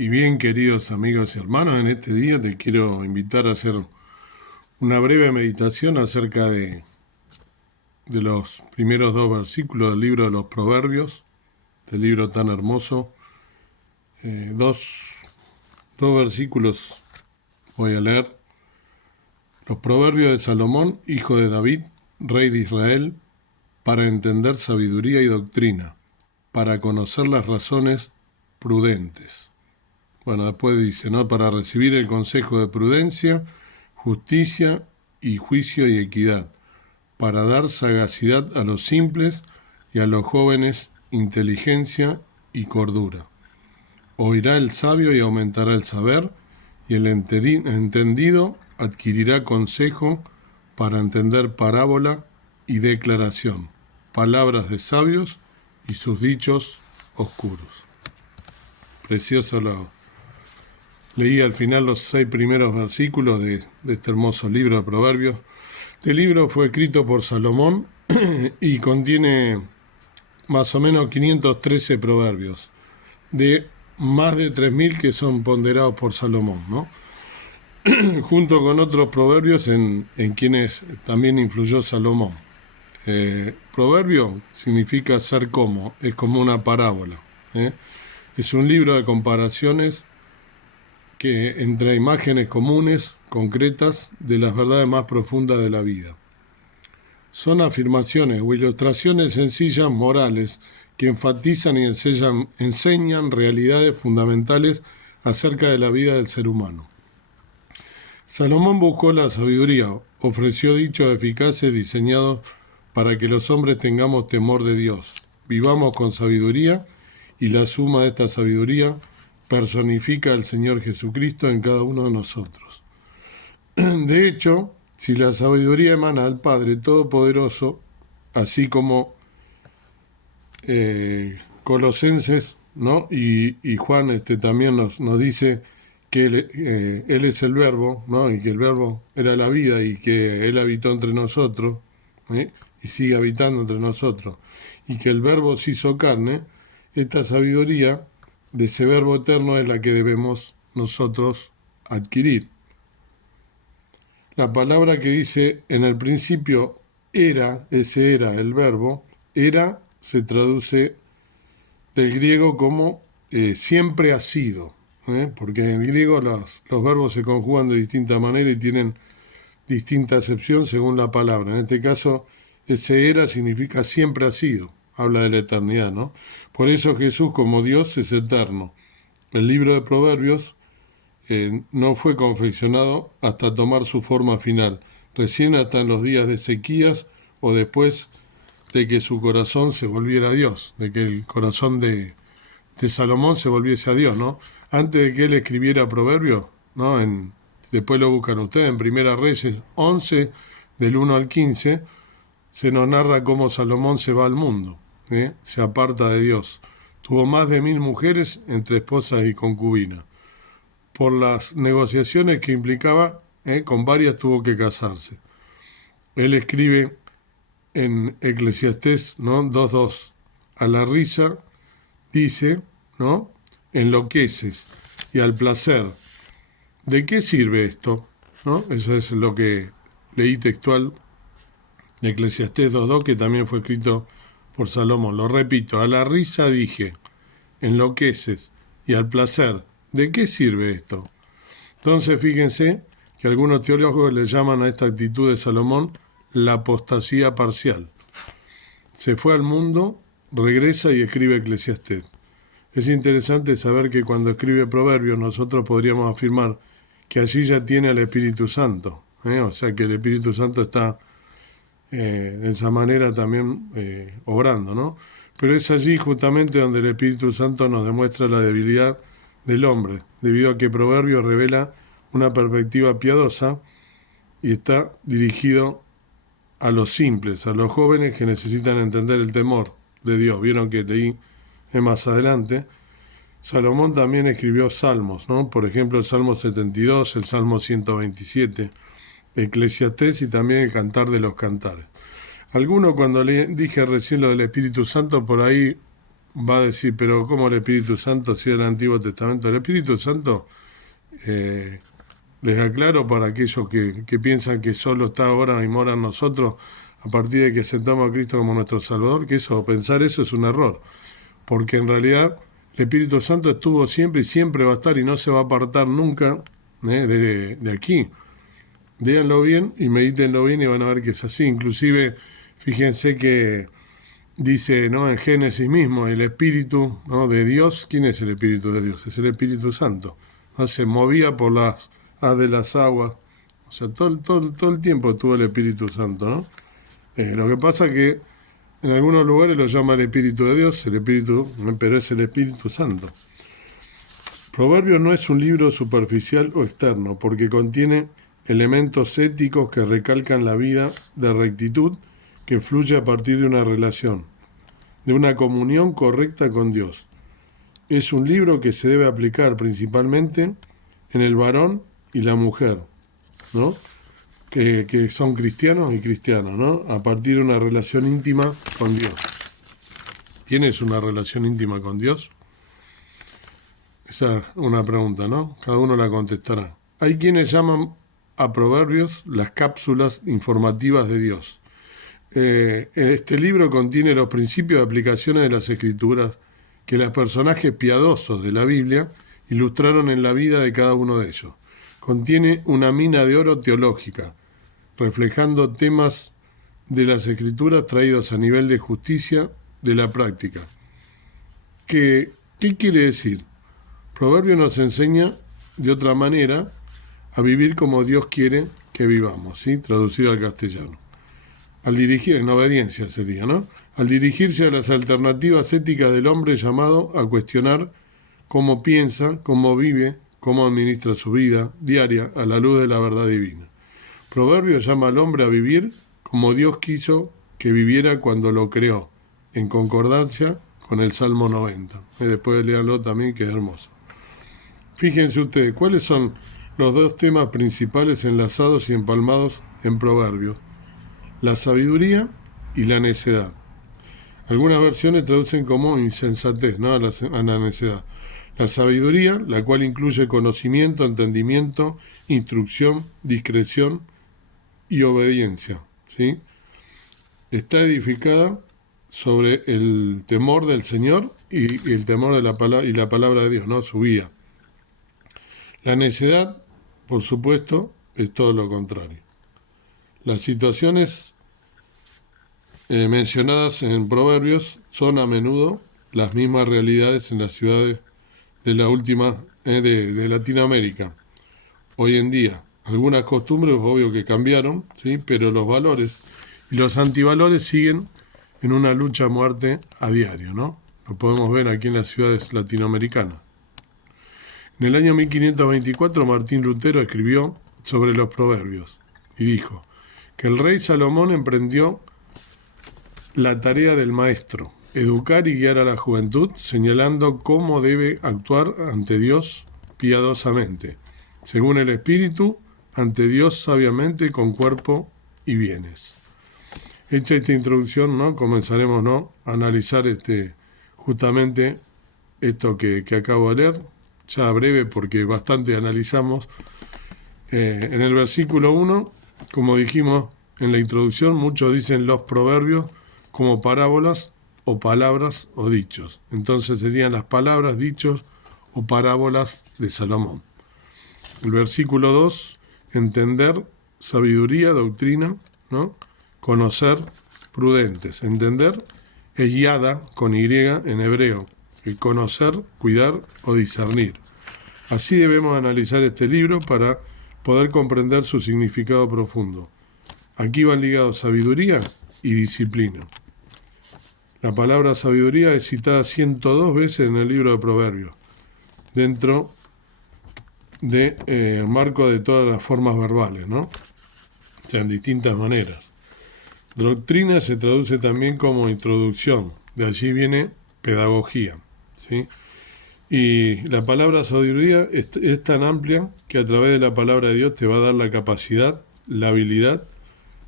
Y bien, queridos amigos y hermanos, en este día te quiero invitar a hacer una breve meditación acerca de los primeros dos versículos del libro de los Proverbios, este libro tan hermoso. Dos versículos voy a leer. Los Proverbios de Salomón, hijo de David, rey de Israel, para entender sabiduría y doctrina, para conocer las razones prudentes. Bueno, después dice, ¿no? Para recibir el consejo de prudencia, justicia y juicio y equidad, para dar sagacidad a los simples y a los jóvenes inteligencia y cordura. Oirá el sabio y aumentará el saber, y el entendido adquirirá consejo para entender parábola y declaración, palabras de sabios y sus dichos oscuros. Precioso leí al final los 6 primeros versículos de este hermoso libro de Proverbios. Este libro fue escrito por Salomón y contiene más o menos 513 proverbios, de más de 3.000 que son ponderados por Salomón, ¿no? Junto con otros proverbios en quienes también influyó Salomón. Proverbio significa ser como, es como una parábola. Es un libro de comparaciones que entre imágenes comunes, concretas, de las verdades más profundas de la vida. Son afirmaciones o ilustraciones sencillas, morales, que enfatizan y enseñan realidades fundamentales acerca de la vida del ser humano. Salomón buscó la sabiduría, ofreció dichos eficaces diseñados para que los hombres tengamos temor de Dios, vivamos con sabiduría, y la suma de esta sabiduría personifica al Señor Jesucristo en cada uno de nosotros. De hecho, si la sabiduría emana al Padre Todopoderoso, así como Colosenses, ¿no? y Juan también nos dice que él es el Verbo, ¿no? Y que el Verbo era la vida y que Él habitó entre nosotros, y sigue habitando entre nosotros, y que el Verbo se hizo carne. Esta sabiduría de ese Verbo eterno es la que debemos nosotros adquirir. La palabra que dice en el principio era, ese era el verbo, era se traduce del griego como siempre ha sido, porque en el griego los verbos se conjugan de distinta manera y tienen distinta acepción según la palabra. En este caso, ese era significa siempre ha sido, habla de la eternidad, ¿no? Por eso Jesús como Dios es eterno. El libro de Proverbios no fue confeccionado hasta tomar su forma final, recién hasta en los días de Ezequías o después de que su corazón se volviera a Dios, de que el corazón de Salomón se volviese a Dios, ¿no? Antes de que él escribiera Proverbios, ¿no? Después lo buscan ustedes, en Primera Reyes 11, del 1 al 15, se nos narra cómo Salomón se va al mundo, se aparta de Dios. Tuvo más de 1.000 mujeres entre esposas y concubinas. Por las negociaciones que implicaba, con varias tuvo que casarse. Él escribe en Eclesiastés, ¿no? 2.2, a la risa dice, ¿no? Enloqueces, y al placer, ¿de qué sirve esto? ¿No? Eso es lo que leí textual de Eclesiastés 2.2, que también fue escrito por Salomón. Lo repito, a la risa dije, enloqueces, y al placer, ¿de qué sirve esto? Entonces fíjense que algunos teólogos le llaman a esta actitud de Salomón la apostasía parcial. Se fue al mundo, regresa y escribe Eclesiastés. Es interesante saber que cuando escribe Proverbios nosotros podríamos afirmar que allí ya tiene al Espíritu Santo, o sea que el Espíritu Santo está de esa manera también obrando, ¿no? Pero es allí justamente donde el Espíritu Santo nos demuestra la debilidad del hombre, debido a que Proverbios revela una perspectiva piadosa y está dirigido a los simples, a los jóvenes que necesitan entender el temor de Dios. Vieron que leí más adelante. Salomón también escribió salmos, ¿no? Por ejemplo, el Salmo 72, el Salmo 127, Eclesiastés y también el Cantar de los Cantares. Algunos, cuando le dije recién lo del Espíritu Santo, por ahí va a decir, pero ¿cómo el Espíritu Santo si el Antiguo Testamento? El Espíritu Santo, les aclaro para aquellos que piensan que solo está ahora y mora en nosotros a partir de que aceptamos a Cristo como nuestro Salvador, que pensar eso es un error, porque en realidad el Espíritu Santo estuvo siempre y siempre va a estar y no se va a apartar nunca de aquí. Léanlo bien y medítenlo bien y van a ver que es así. Inclusive, fíjense que dice, ¿no?, en Génesis mismo, el Espíritu, ¿no?, de Dios. ¿Quién es el Espíritu de Dios? Es el Espíritu Santo, ¿no? Se movía por las haz de las aguas. O sea, todo el tiempo tuvo el Espíritu Santo, ¿no? Lo que pasa que en algunos lugares lo llama el Espíritu de Dios, pero es el Espíritu Santo. Proverbios no es un libro superficial o externo, porque contiene elementos éticos que recalcan la vida de rectitud que fluye a partir de una relación, de una comunión correcta con Dios. Es un libro que se debe aplicar principalmente en el varón y la mujer, ¿no?, que son cristianos y cristianas, ¿no?, a partir de una relación íntima con Dios. ¿Tienes una relación íntima con Dios? Esa es una pregunta, ¿no? Cada uno la contestará. Hay quienes llaman a Proverbios las cápsulas informativas de Dios. Este libro contiene los principios de aplicaciones de las Escrituras que los personajes piadosos de la Biblia ilustraron en la vida de cada uno de ellos. Contiene una mina de oro teológica, reflejando temas de las Escrituras traídos a nivel de justicia de la práctica. ¿Qué quiere decir? Proverbio nos enseña de otra manera a vivir como Dios quiere que vivamos, ¿sí?, traducido al castellano. Al dirigir, en obediencia sería, ¿no? Al dirigirse a las alternativas éticas del hombre llamado a cuestionar cómo piensa, cómo vive, cómo administra su vida diaria a la luz de la verdad divina. Proverbio llama al hombre a vivir como Dios quiso que viviera cuando lo creó, en concordancia con el Salmo 90. Y después léanlo también, que es hermoso. Fíjense ustedes, ¿cuáles son los dos temas principales enlazados y empalmados en Proverbios? La sabiduría y la necedad. Algunas versiones traducen como insensatez, ¿no?, a la necedad. La sabiduría, la cual incluye conocimiento, entendimiento, instrucción, discreción y obediencia, ¿sí?, está edificada sobre el temor del Señor y el temor de la palabra de Dios, ¿no?, su guía. La necedad, por supuesto, es todo lo contrario. Las situaciones mencionadas en Proverbios son a menudo las mismas realidades en las ciudades de la última de Latinoamérica. Hoy en día, algunas costumbres, obvio que cambiaron, ¿sí?, pero los valores y los antivalores siguen en una lucha a muerte a diario, ¿no? Lo podemos ver aquí en las ciudades latinoamericanas. En el año 1524, Martín Lutero escribió sobre los proverbios y dijo que el rey Salomón emprendió la tarea del maestro, educar y guiar a la juventud, señalando cómo debe actuar ante Dios piadosamente, según el Espíritu, ante Dios sabiamente, con cuerpo y bienes. Hecha esta introducción, ¿no?, comenzaremos, ¿no?, a analizar justamente esto que acabo de leer, ya breve porque bastante analizamos. En el versículo 1, como dijimos en la introducción, muchos dicen los proverbios como parábolas o palabras o dichos. Entonces serían las palabras, dichos o parábolas de Salomón. El versículo 2, entender, sabiduría, doctrina, ¿no?, conocer, prudentes. Entender es yada con Y en hebreo, el conocer, cuidar o discernir. Así debemos analizar este libro para poder comprender su significado profundo. Aquí van ligados sabiduría y disciplina. La palabra sabiduría es citada 102 veces en el libro de Proverbios, dentro de marco de todas las formas verbales, ¿no?, o sea, en distintas maneras. Doctrina se traduce también como introducción, de allí viene pedagogía, ¿sí? Y la palabra sabiduría es tan amplia que a través de la palabra de Dios te va a dar la capacidad, la habilidad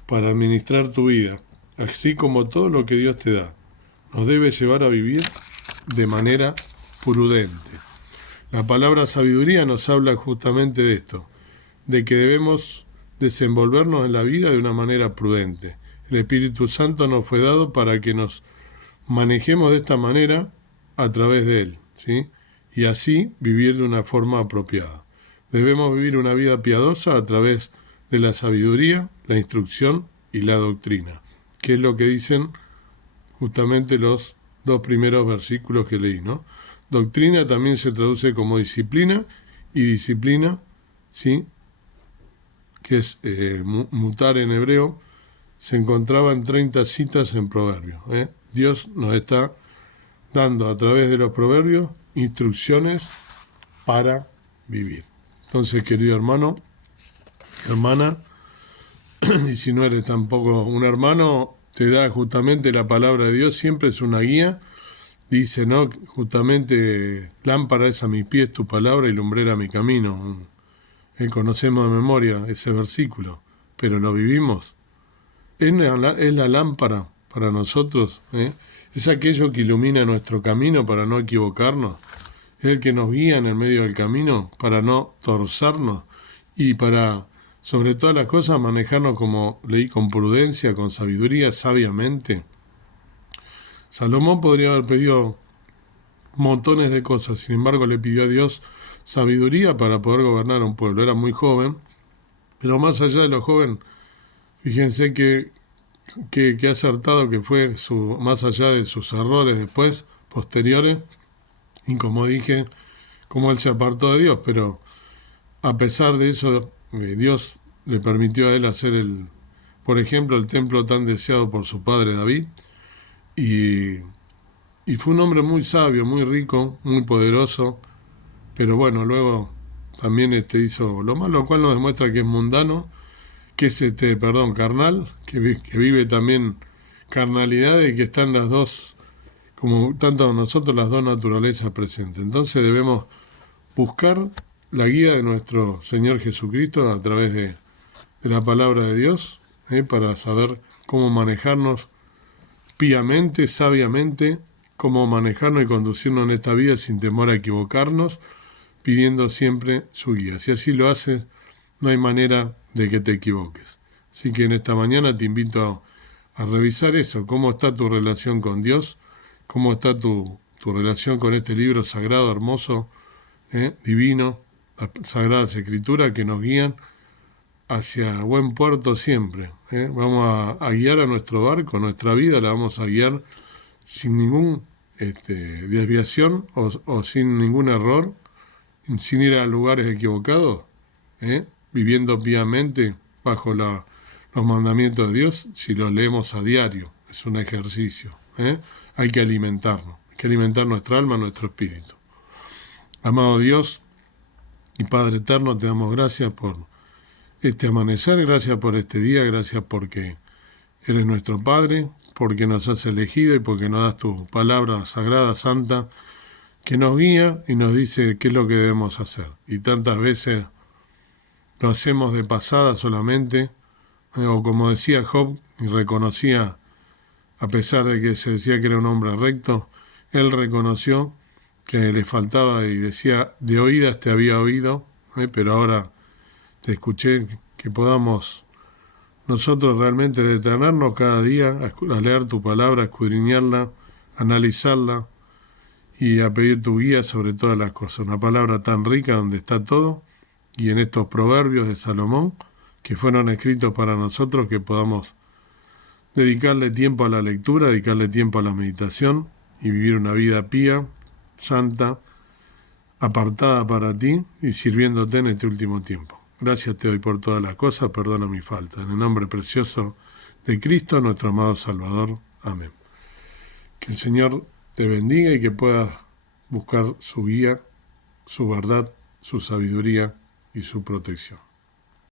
para administrar tu vida, así como todo lo que Dios te da. Nos debe llevar a vivir de manera prudente. La palabra sabiduría nos habla justamente de esto, de que debemos desenvolvernos en la vida de una manera prudente. El Espíritu Santo nos fue dado para que nos manejemos de esta manera a través de Él, ¿sí? Y así vivir de una forma apropiada. Debemos vivir una vida piadosa a través de la sabiduría, la instrucción y la doctrina, que es lo que dicen justamente los dos primeros versículos que leí, ¿no? Doctrina también se traduce como disciplina, y disciplina, ¿sí?, que es mutar en hebreo, se encontraba en 30 citas en Proverbios. Dios nos está dando a través de los Proverbios instrucciones para vivir. Entonces, querido hermano, hermana, y si no eres tampoco un hermano, te da justamente la palabra de Dios, siempre es una guía. Dice, ¿no?, justamente, lámpara es a mis pies tu palabra y lumbrera mi camino. Conocemos de memoria ese versículo, pero lo vivimos. Es la lámpara para nosotros, es aquello que ilumina nuestro camino para no equivocarnos, es el que nos guía en el medio del camino para no torcernos y para, sobre todas las cosas, manejarnos, como leí, con prudencia, con sabiduría, sabiamente. Salomón podría haber pedido montones de cosas, sin embargo le pidió a Dios sabiduría para poder gobernar un pueblo. Era muy joven, pero más allá de lo joven, fíjense que acertado que fue, más allá de sus errores después, posteriores, y como dije, como él se apartó de Dios, pero a pesar de eso, Dios le permitió a él hacer por ejemplo, el templo tan deseado por su padre David, y fue un hombre muy sabio, muy rico, muy poderoso, pero bueno, luego también hizo lo malo, lo cual nos demuestra que es mundano, que es carnal, que vive también carnalidad, y que están las dos, como tanto nosotros, las dos naturalezas presentes. Entonces debemos buscar la guía de nuestro Señor Jesucristo a través de la palabra de Dios, para saber cómo manejarnos piamente, sabiamente, cómo manejarnos y conducirnos en esta vida sin temor a equivocarnos, pidiendo siempre su guía. Si así lo haces, no hay manera de que te equivoques. Así que en esta mañana te invito a revisar eso, cómo está tu relación con Dios, cómo está tu relación con este libro sagrado, hermoso, divino, las Sagradas Escrituras que nos guían hacia buen puerto siempre. Vamos a guiar a nuestro barco, nuestra vida la vamos a guiar sin ninguna desviación o sin ningún error, sin ir a lugares equivocados, viviendo piamente bajo los mandamientos de Dios, si los leemos a diario. Es un ejercicio. Hay que alimentarnos, hay que alimentar nuestra alma, nuestro espíritu. Amado Dios y Padre eterno, te damos gracias por este amanecer, gracias por este día, gracias porque eres nuestro Padre, porque nos has elegido y porque nos das tu palabra sagrada, santa, que nos guía y nos dice qué es lo que debemos hacer. Y tantas veces lo hacemos de pasada solamente, o como decía Job, y reconocía, a pesar de que se decía que era un hombre recto, él reconoció que le faltaba y decía, de oídas te había oído, pero ahora te escuché. Que podamos nosotros realmente detenernos cada día a leer tu palabra, a escudriñarla, a analizarla y a pedir tu guía sobre todas las cosas. Una palabra tan rica donde está todo, y en estos proverbios de Salomón que fueron escritos para nosotros, que podamos dedicarle tiempo a la lectura, dedicarle tiempo a la meditación y vivir una vida pía, santa, apartada para ti y sirviéndote en este último tiempo. Gracias te doy por todas las cosas, perdona mi falta. En el nombre precioso de Cristo, nuestro amado Salvador. Amén. Que el Señor te bendiga y que puedas buscar su guía, su verdad, su sabiduría y su protección.